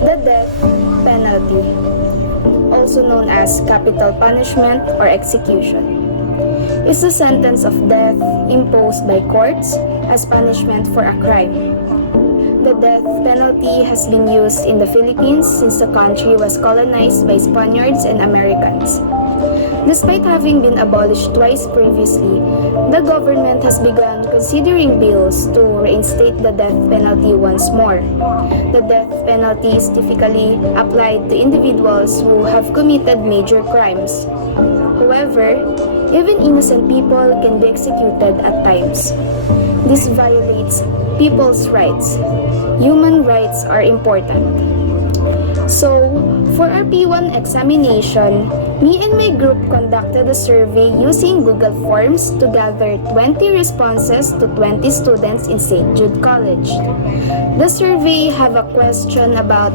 The death penalty, also known as capital punishment or execution, is the sentence of death imposed by courts as punishment for a crime. The death penalty has been used in the Philippines since the country was colonized by Spaniards and Americans. Despite having been abolished twice previously, the government has begun considering bills to reinstate the death penalty once more. The death penalty is typically applied to individuals who have committed major crimes. However, even innocent people can be executed at times. This violates people's rights. Human rights are important. So, for our P1 examination, me and my group conducted a survey using Google Forms to gather 20 responses to 20 students in St. Jude College. The survey have a question about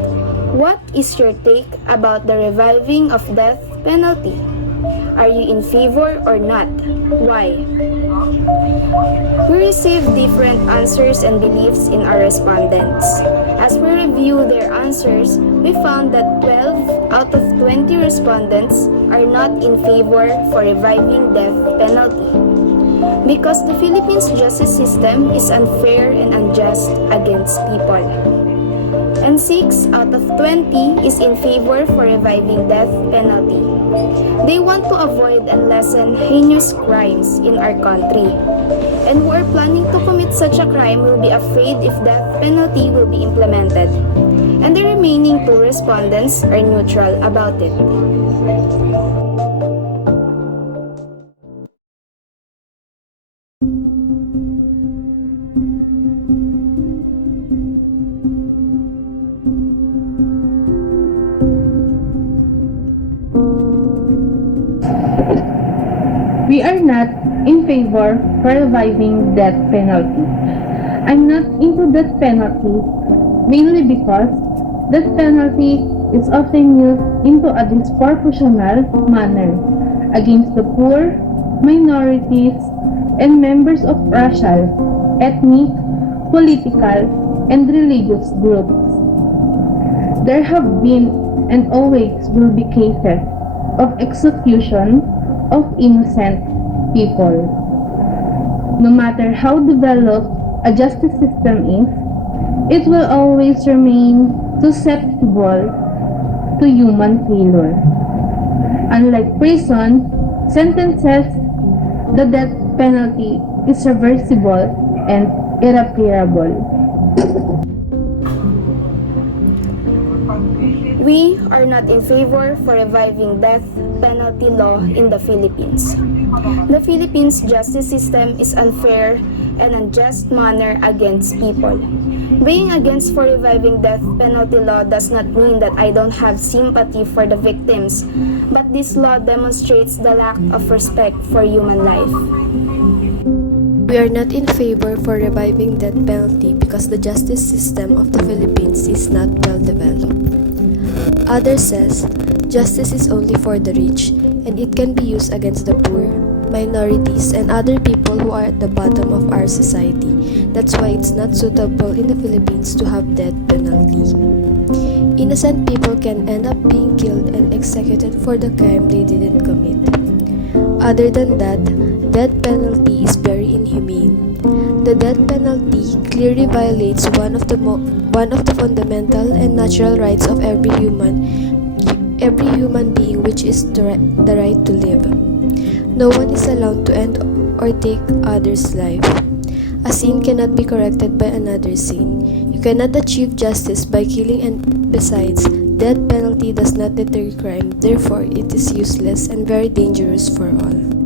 what is your take about the reviving of death penalty? Are you in favor or not? Why? We received different answers and beliefs in our respondents. As we reviewed their answers, we found that 12 out of 20 respondents are not in favor for reviving death penalty because the Philippines justice system is unfair and unjust against people. And 6 out of 20 is in favor for reviving death penalty. They want to avoid and lessen heinous crimes in our country. And who are planning to commit such a crime will be afraid if death penalty will be implemented. And the remaining 2 respondents are neutral about it. We are not in favor for reviving death penalty. I'm not into death penalty mainly because death penalty is often used into a disproportional manner against the poor, minorities, and members of racial, ethnic, political, and religious groups. There have been and always will be cases of execution of innocent people. No matter how developed a justice system is, it will always remain susceptible to human failure. Unlike prison sentences, the death penalty is reversible and irreparable. We are not in favor for reviving death penalty law in the Philippines. The Philippines justice system is unfair and unjust manner against people. Being against for reviving death penalty law does not mean that I don't have sympathy for the victims, but this law demonstrates the lack of respect for human life. We are not in favor for reviving death penalty because the justice system of the Philippines is not well developed. Others says, justice is only for the rich and it can be used against the poor, minorities, and other people who are at the bottom of our society. That's why it's not suitable in the Philippines to have death penalty. Innocent people can end up being killed and executed for the crime they didn't commit. Other than that, death penalty is very inhumane. The death penalty clearly violates one of the fundamental and natural rights of every human being, which is the right to live. No one is allowed to end or take others' life. A sin cannot be corrected by another sin. You cannot achieve justice by killing, and besides, death penalty does not deter crime, therefore it is useless and very dangerous for all.